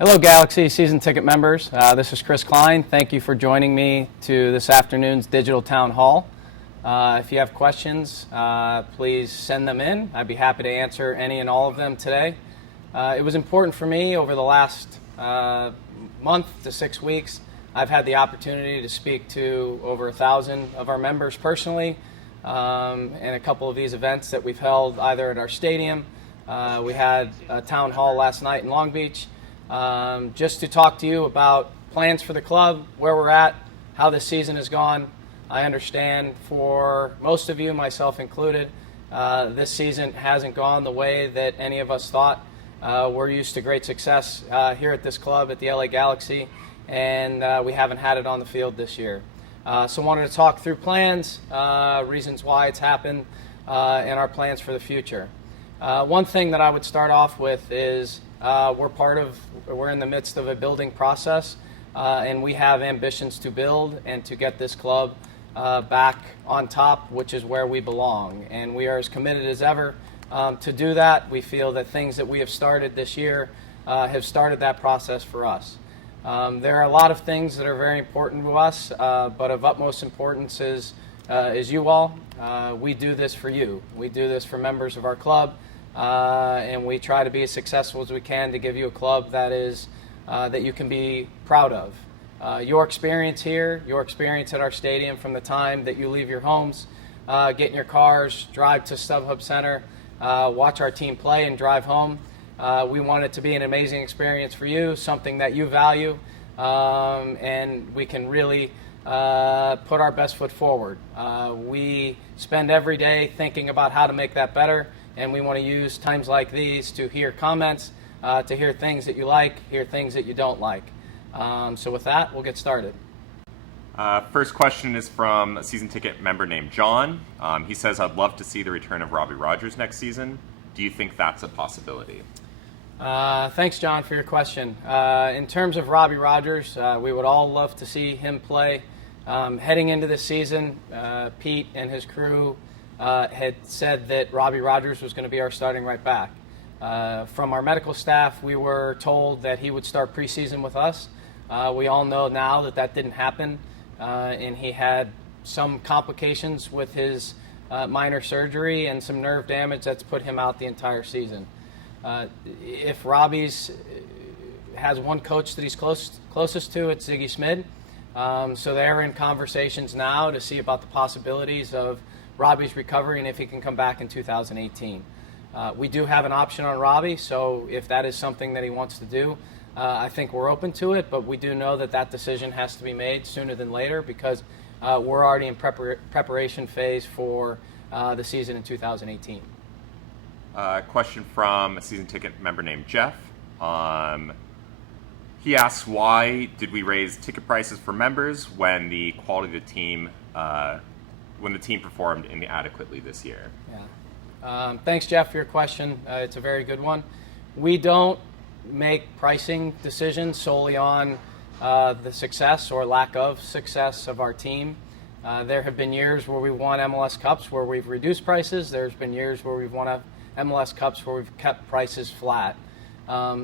Hello, Galaxy season ticket members. This is Chris Klein. Thank you for joining me to this afternoon's digital town hall. If you have questions, please send them in. I'd be happy to answer any and all of them today. It was important for me over the last month to 6 weeks. I've had the opportunity to speak to over 1,000 of our members personally, and a couple of these events that we've held either at our stadium. We had a town hall last night in Long Beach. Just to talk to you about plans for the club, where we're at, how this season has gone. I understand for most of you, myself included, this season hasn't gone the way that any of us thought. We're used to great success here at this club at the LA Galaxy, and we haven't had it on the field this year. So wanted to talk through plans, reasons why it's happened, and our plans for the future. One thing that I would start off with is we're in the midst of a building process, and we have ambitions to build and to get this club back on top, which is where we belong. And we are as committed as ever to do that. We feel that things that we have started this year have started that process for us. There are a lot of things that are very important to us, but of utmost importance is you all. We do this for you. We do this for members of our club. And we try to be as successful as we can to give you a club that is that you can be proud of. Your experience here, your experience at our stadium from the time that you leave your homes, get in your cars, drive to StubHub Center, watch our team play and drive home. We want it to be an amazing experience for you, something that you value, and we can really put our best foot forward. We spend every day thinking about how to make that better. And we want to use times like these to hear comments, to hear things that you like, hear things that you don't like. So with that, we'll get started. First question is from a season ticket member named John. He says, I'd love to see the return of Robbie Rogers next season. Do you think that's a possibility? Thanks, John, for your question. In terms of Robbie Rogers, we would all love to see him play. Heading into this season, Pete and his crew had said that Robbie Rogers was going to be our starting right back. From our medical staff, we were told that he would start preseason with us. We all know now that that didn't happen, and he had some complications with his minor surgery and some nerve damage that's put him out the entire season. If Robbie's has one coach that he's closest to, it's Ziggy Smid. So they're in conversations now to see about the possibilities of Robbie's recovery and if he can come back in 2018. We do have an option on Robbie, so if that is something that he wants to do, I think we're open to it, but we do know that that decision has to be made sooner than later because we're already in preparation phase for the season in 2018. Question from a season ticket member named Jeff. He asks, why did we raise ticket prices for members when the quality of the team when the team performed inadequately this year? Yeah. Thanks, Jeff, for your question. It's a very good one. We don't make pricing decisions solely on the success or lack of success of our team. There have been years where we've won MLS Cups where we've reduced prices. There's been years where we've won MLS Cups where we've kept prices flat.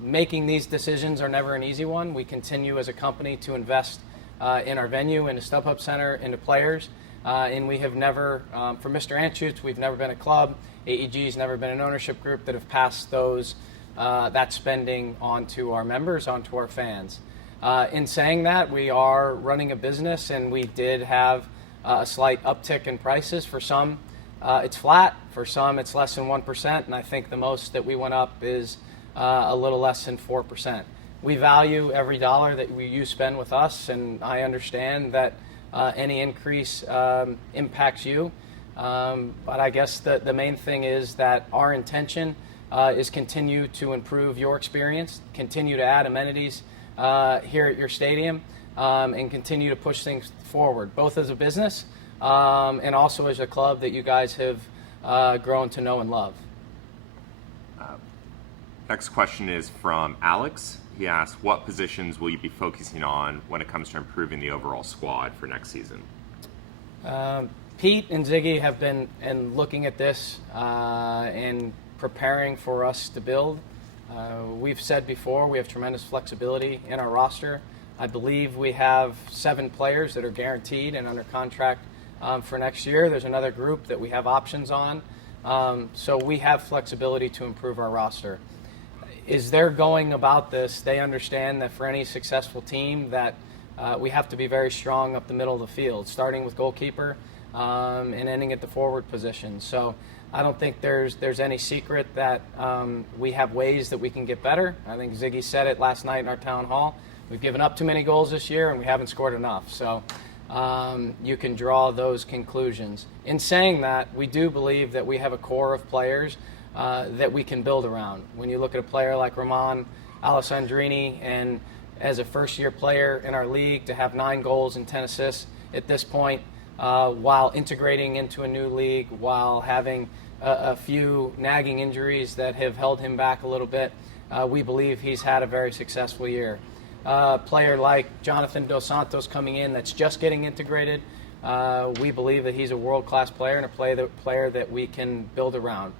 Making these decisions are never an easy one. We continue as a company to invest in our venue, into StubHub Center, into players. And we have never, for Mr. Anschutz, we've never been a club. AEG's never been an ownership group that have passed that spending on to our members, on to our fans. In saying that, we are running a business, and we did have a slight uptick in prices. For some, it's flat. For some, it's less than 1%, and I think the most that we went up is a little less than 4%. We value every dollar that you spend with us, and I understand that any increase impacts you. But I guess the main thing is that our intention is continue to improve your experience, continue to add amenities here at your stadium, and continue to push things forward, both as a business and also as a club that you guys have grown to know and love. Next question is from Alex. He asks, what positions will you be focusing on when it comes to improving the overall squad for next season? Pete and Ziggy have been looking at this and preparing for us to build. We've said before we have tremendous flexibility in our roster. I believe we have 7 players that are guaranteed and under contract for next year. There's another group that we have options on. So we have flexibility to improve our roster. As they're going about this, they understand that for any successful team that we have to be very strong up the middle of the field, starting with goalkeeper and ending at the forward position. So I don't think there's any secret that we have ways that we can get better. I think Ziggy said it last night in our town hall. We've given up too many goals this year and we haven't scored enough. So you can draw those conclusions. In saying that, we do believe that we have a core of players that we can build around. When you look at a player like Roman Alessandrini, and as a first-year player in our league to have 9 goals and 10 assists at this point, while integrating into a new league, while having a few nagging injuries that have held him back a little bit, we believe he's had a very successful year. A player like Jonathan Dos Santos coming in that's just getting integrated, we believe that he's a world-class player and a player that we can build around.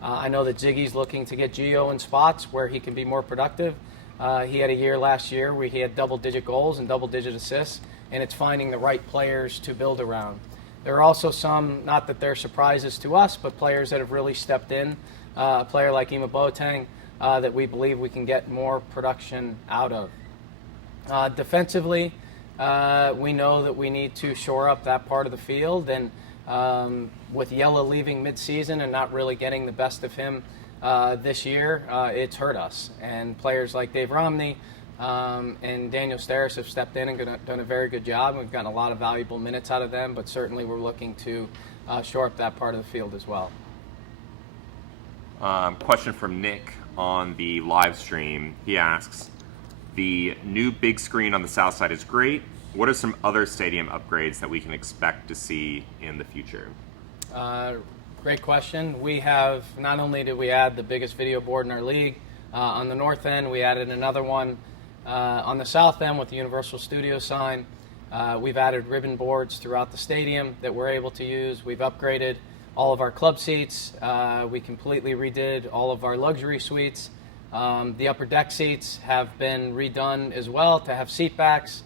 I know that Ziggy's looking to get Gio in spots where he can be more productive. He had a year last year where he had double-digit goals and double-digit assists, and it's finding the right players to build around. There are also some, not that they're surprises to us, but players that have really stepped in. A player like Ima Boateng that we believe we can get more production out of. Defensively, we know that we need to shore up that part of the field, and with Yella leaving mid-season and not really getting the best of him this year, it's hurt us. And players like Dave Romney and Daniel Steris have stepped in and done a very good job. We've gotten a lot of valuable minutes out of them, but certainly we're looking to shore up that part of the field as well. Question from Nick on the live stream. He asks, the new big screen on the south side is great. What are some other stadium upgrades that we can expect to see in the future? Great question. We have, not only did we add the biggest video board in our league on the north end, we added another one on the south end with the Universal Studio sign. We've added ribbon boards throughout the stadium that we're able to use. We've upgraded all of our club seats. We completely redid all of our luxury suites. The upper deck seats have been redone as well to have seat backs.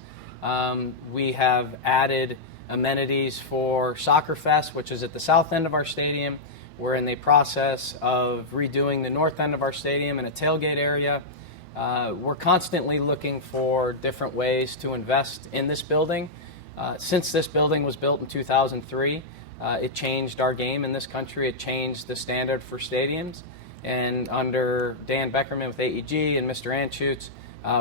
We have added amenities for Soccer Fest, which is at the south end of our stadium. We're in the process of redoing the north end of our stadium in a tailgate area. We're constantly looking for different ways to invest in this building. Since this building was built in 2003, it changed our game in this country. It changed the standard for stadiums. And under Dan Beckerman with AEG and Mr. Anschutz,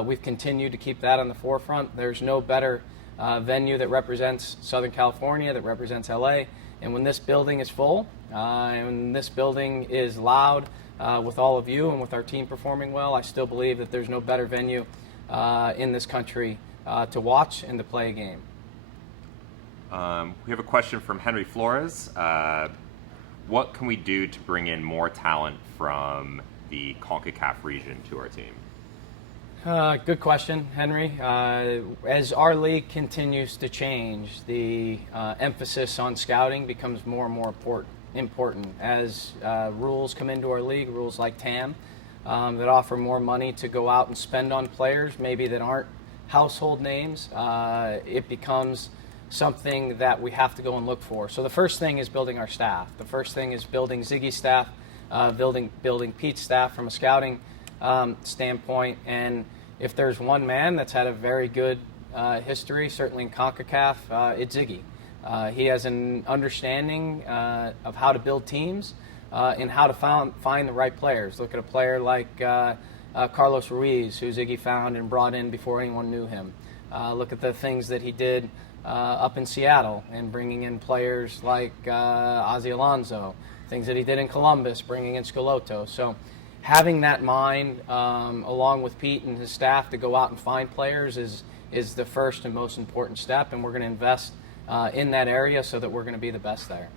we've continued to keep that on the forefront. There's no better venue that represents Southern California, that represents LA. And when this building is full, and when this building is loud with all of you and with our team performing well, I still believe that there's no better venue in this country to watch and to play a game. We have a question from Henry Flores. What can we do to bring in more talent from the CONCACAF region to our team? Good question, Henry. As our league continues to change, the emphasis on scouting becomes more and more important. As rules come into our league, rules like TAM, that offer more money to go out and spend on players, maybe that aren't household names, it becomes something that we have to go and look for. So the first thing is building our staff. The first thing is building Ziggy's staff, building Pete's staff from a scouting standpoint. And if there's one man that's had a very good history, certainly in CONCACAF, it's Ziggy. He has an understanding of how to build teams and how to find the right players. Look at a player like Carlos Ruiz, who Ziggy found and brought in before anyone knew him. Look at the things that he did up in Seattle and bringing in players like Ozzy Alonso, things that he did in Columbus, bringing in Schelotto. So having that mind, along with Pete and his staff, to go out and find players is the first and most important step, and we're going to invest in that area so that we're going to be the best there.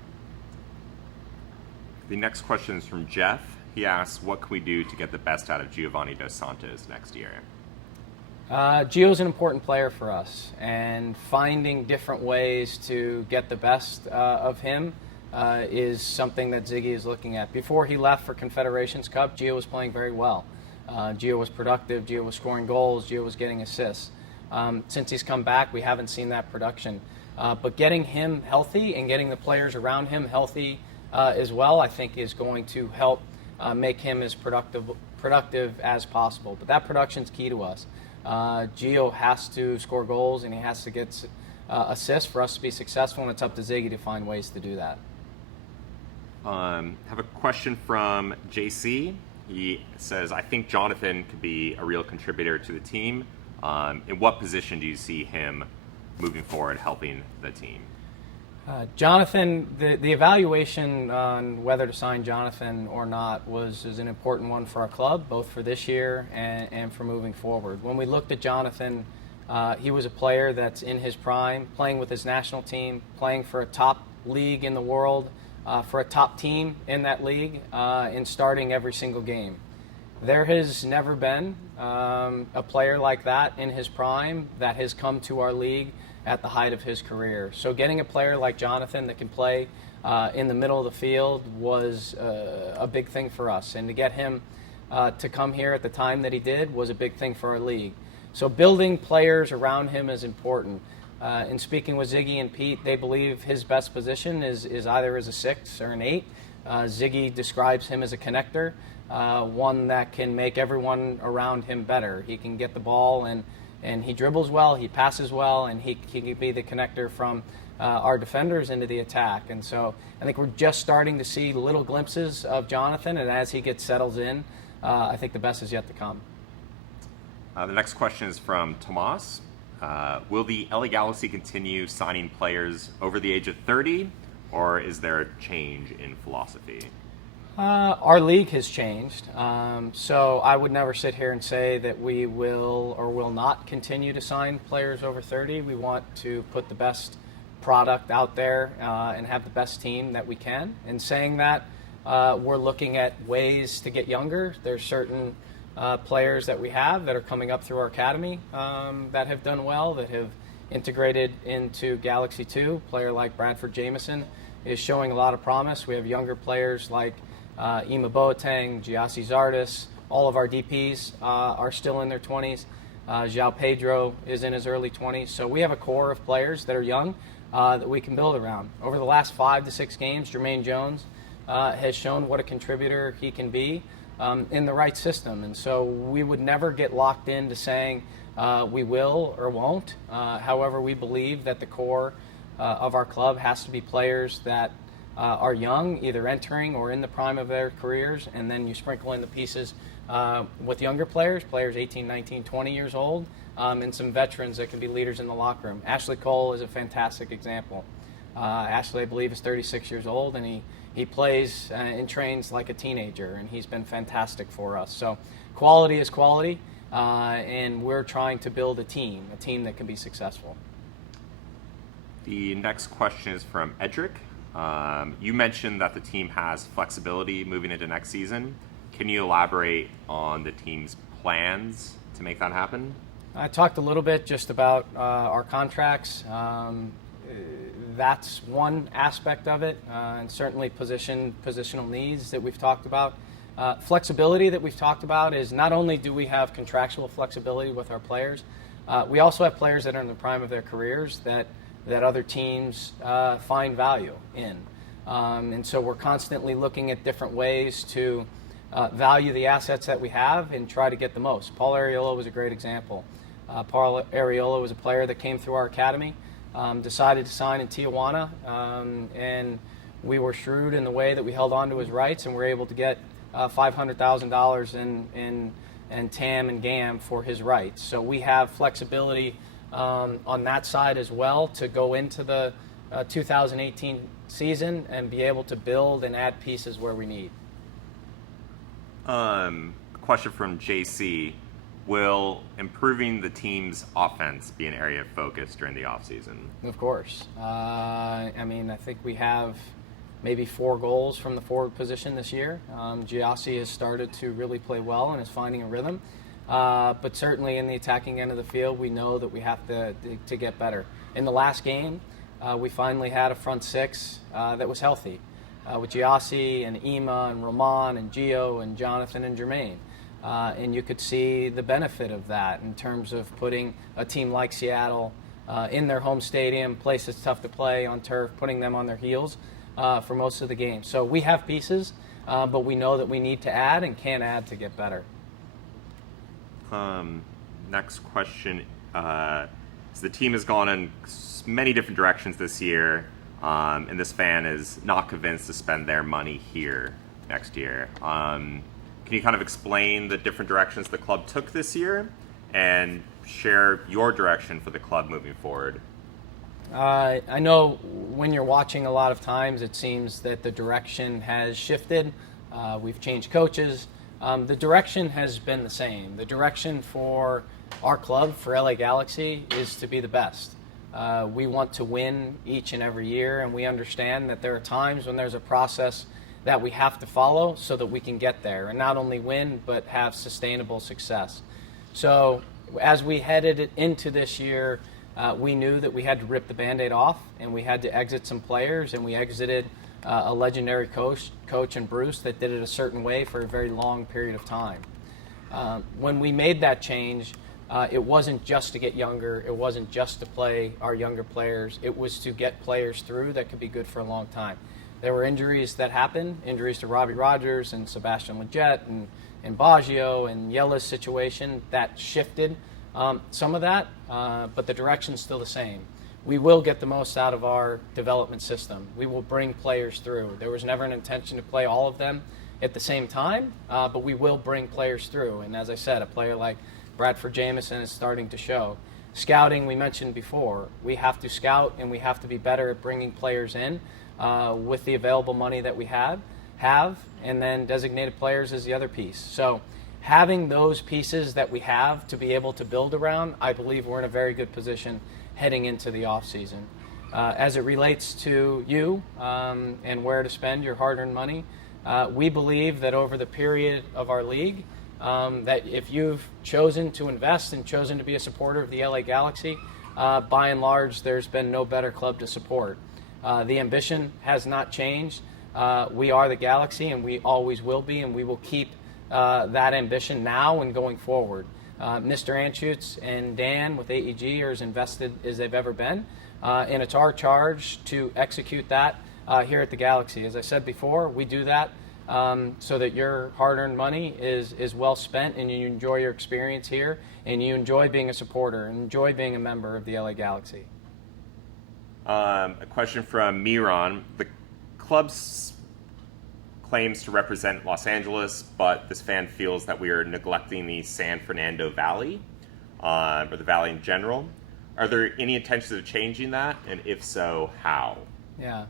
The next question is from Jeff. He asks, what can we do to get the best out of Giovanni Dos Santos next year? Gio's an important player for us, and finding different ways to get the best of him is something that Ziggy is looking at. Before he left for Confederations Cup, Gio was playing very well. Gio was productive. Gio was scoring goals. Gio was getting assists. Since he's come back, we haven't seen that production. But getting him healthy and getting the players around him healthy as well, I think is going to help make him as productive as possible. But that production's key to us. Gio has to score goals and he has to get assists for us to be successful, and it's up to Ziggy to find ways to do that. Have a question from JC. He says, I think Jonathan could be a real contributor to the team. In what position do you see him moving forward, helping the team? Jonathan, the evaluation on whether to sign Jonathan or not is an important one for our club, both for this year and for moving forward. When we looked at Jonathan, he was a player that's in his prime, playing with his national team, playing for a top league in the world, for a top team in that league, and starting every single game. There has never been a player like that in his prime that has come to our league at the height of his career. So getting a player like Jonathan that can play in the middle of the field was a big thing for us. And to get him to come here at the time that he did was a big thing for our league. So building players around him is important. In speaking with Ziggy and Pete, they believe his best position is either as a 6 or an 8. Ziggy describes him as a connector, one that can make everyone around him better. He can get the ball and he dribbles well, he passes well, and he can be the connector from our defenders into the attack. And so I think we're just starting to see little glimpses of Jonathan, and as he gets settled in, I think the best is yet to come. The next question is from Tomas. Will the LA Galaxy continue signing players over the age of 30, or is there a change in philosophy? Our league has changed, so I would never sit here and say that we will or will not continue to sign players over 30. We want to put the best product out there and have the best team that we can. In saying that, we're looking at ways to get younger. There's certain players that we have that are coming up through our academy that have done well, that have integrated into Galaxy 2. A player like Bradford Jameson is showing a lot of promise. We have younger players like Ima Boateng, Giassi Zardes. All of our DPs are still in their 20s. João Pedro is in his early 20s. So we have a core of players that are young that we can build around. Over the last 5 to 6 games, Jermaine Jones has shown what a contributor he can be in the right system. And so we would never get locked into saying we will or won't. However, we believe that the core of our club has to be players that are young, either entering or in the prime of their careers, and then you sprinkle in the pieces with younger players 18, 19, 20 years old, and some veterans that can be leaders in the locker room. Ashley Cole is a fantastic example. Ashley, I believe, is 36 years old, and he plays and trains like a teenager, and he's been fantastic for us. So quality is quality, and we're trying to build a team that can be successful. The next question is from Edric. You mentioned that the team has flexibility moving into next season. Can you elaborate on the team's plans to make that happen? I talked a little bit just about our contracts. That's one aspect of it, and certainly positional needs that we've talked about. Flexibility that we've talked about is not only do we have contractual flexibility with our players, we also have players that are in the prime of their careers that other teams find value in. And so we're constantly looking at different ways to value the assets that we have and try to get the most. Paul Arriola was a great example. Paul Arriola was a player that came through our academy, decided to sign in Tijuana, and we were shrewd in the way that we held on to his rights and were able to get $500,000 in TAM and GAM for his rights. So we have flexibility on that side as well to go into the 2018 season and be able to build and add pieces where we need. Question from JC. Will improving the team's offense be an area of focus during the offseason? Of course. I think we have maybe 4 goals from the forward position this year. Giassi has started to really play well and is finding a rhythm. But certainly in the attacking end of the field, we know that we have to get better. In the last game, we finally had a front 6 that was healthy, with Giassi and Ima and Roman and Gio and Jonathan and Jermaine. And you could see the benefit of that in terms of putting a team like Seattle in their home stadium, place that's tough to play on turf, putting them on their heels for most of the game. So we have pieces, but we know that we need to add and can add to get better. Next question. So the team has gone in many different directions this year, and this fan is not convinced to spend their money here next year. Can you kind of explain the different directions the club took this year and share your direction for the club moving forward? I know when you're watching a lot of times it seems that the direction has shifted. We've changed coaches. The direction has been the same. The direction for our club, for LA Galaxy, is to be the best. We want to win each and every year, and we understand that there are times when there's a process that we have to follow so that we can get there and not only win but have sustainable success. So as we headed into this year, we knew that we had to rip the Band-Aid off and we had to exit some players, and we exited a legendary coach in Bruce that did it a certain way for a very long period of time. When we made that change, it wasn't just to get younger, it wasn't just to play our younger players, it was to get players through that could be good for a long time. There were injuries that happened, injuries to Robbie Rogers and Sebastian Lletget and Baggio and Yella's situation that shifted some of that, but the direction's still the same. We will get the most out of our development system. We will bring players through. There was never an intention to play all of them at the same time, but we will bring players through. And as I said, a player like Bradford Jamieson is starting to show. Scouting, we mentioned before, we have to scout and we have to be better at bringing players in with the available money that we have, and then designated players is the other piece. So having those pieces that we have to be able to build around, I believe we're in a very good position heading into the offseason. As it relates to you and where to spend your hard-earned money, we believe that over the period of our league, that if you've chosen to invest and chosen to be a supporter of the LA Galaxy, by and large, there's been no better club to support. The ambition has not changed. We are the Galaxy, and we always will be, and we will keep that ambition now and going forward. Mr. Anschutz and Dan with AEG are as invested as they've ever been, and it's our charge to execute that here at the Galaxy. As I said before, we do that so that your hard-earned money is well spent and you enjoy your experience here and you enjoy being a supporter and enjoy being a member of the LA Galaxy. A question from Miran. The club's claims to represent Los Angeles, but this fan feels that we are neglecting the San Fernando Valley, or the Valley in general. Are there any intentions of changing that? And if so, how? Yeah.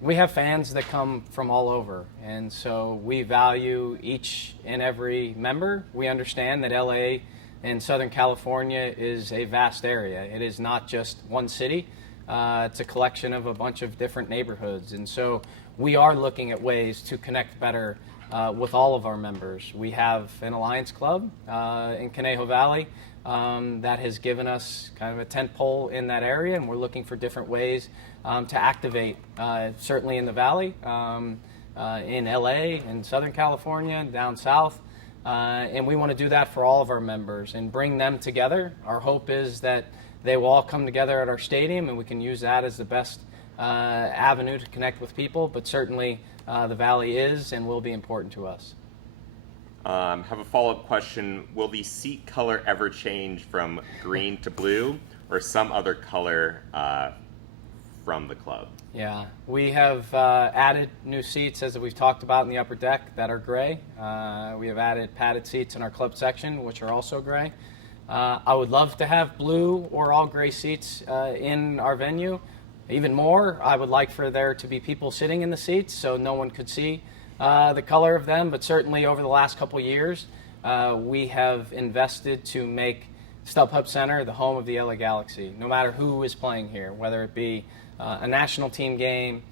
We have fans that come from all over, and so we value each and every member. We understand that LA and Southern California is a vast area. It is not just one city. It's a collection of a bunch of different neighborhoods, and so we are looking at ways to connect better with all of our members. We have an Alliance Club in Conejo Valley that has given us kind of a tent pole in that area, and we're looking for different ways to activate, certainly in the Valley, in LA, in Southern California, down south, and we want to do that for all of our members and bring them together. Our hope is that they will all come together at our stadium, and we can use that as the best avenue to connect with people, but certainly the Valley is and will be important to us. Have a follow-up question. Will the seat color ever change from green to blue or some other color from the club? Yeah, we have added new seats, as we've talked about, in the upper deck that are gray. We have added padded seats in our club section, which are also gray. I would love to have blue or all gray seats in our venue. Even more, I would like for there to be people sitting in the seats so no one could see the color of them, but certainly over the last couple years, we have invested to make StubHub Center the home of the LA Galaxy, no matter who is playing here, whether it be a national team game,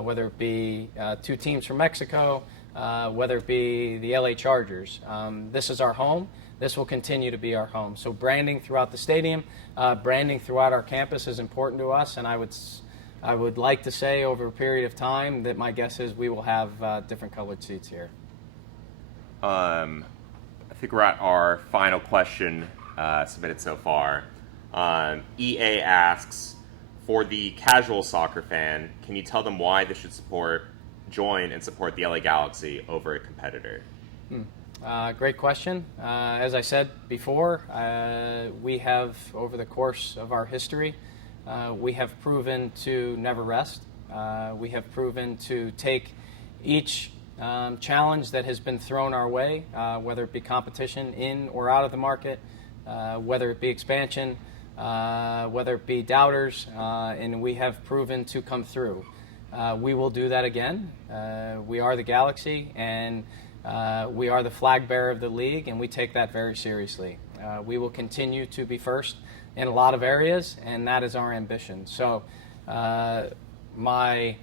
whether it be two teams from Mexico, whether it be the LA Chargers. This is our home. This will continue to be our home. So branding throughout the stadium, branding throughout our campus is important to us, and I would like to say over a period of time that my guess is we will have different colored seats here. think we're at our final question submitted so far. EA asks, for the casual soccer fan, can you tell them why they should join and support the LA Galaxy over a competitor? Great question. As I said before, we have, over the course of our history, we have proven to never rest. We have proven to take each challenge that has been thrown our way, whether it be competition in or out of the market, whether it be expansion, whether it be doubters, and we have proven to come through. We will do that again. We are the Galaxy, and we are the flag bearer of the league, and we take that very seriously. We will continue to be first in a lot of areas, and that is our ambition. So my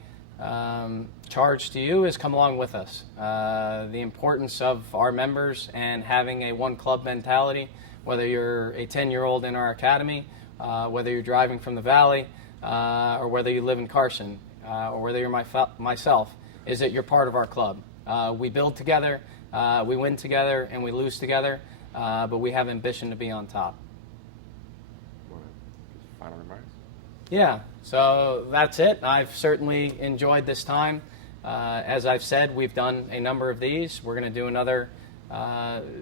charge to you is come along with us. The importance of our members and having a one-club mentality, whether you're a 10-year-old in our academy, whether you're driving from the Valley, or whether you live in Carson, or whether you're myself, is that you're part of our club. We build together, we win together, and we lose together, but we have ambition to be on top. Final remarks? Yeah, so that's it. I've certainly enjoyed this time. As I've said, we've done a number of these. We're going to do another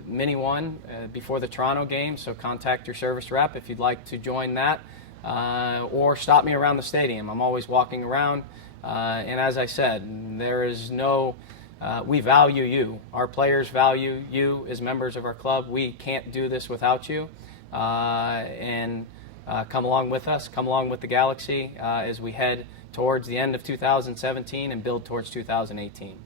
mini one before the Toronto game, so contact your service rep if you'd like to join that, or stop me around the stadium. I'm always walking around, and as I said, there is no, we value you. Our players value you as members of our club. We can't do this without you, and come along with us, come along with the Galaxy as we head towards the end of 2017 and build towards 2018.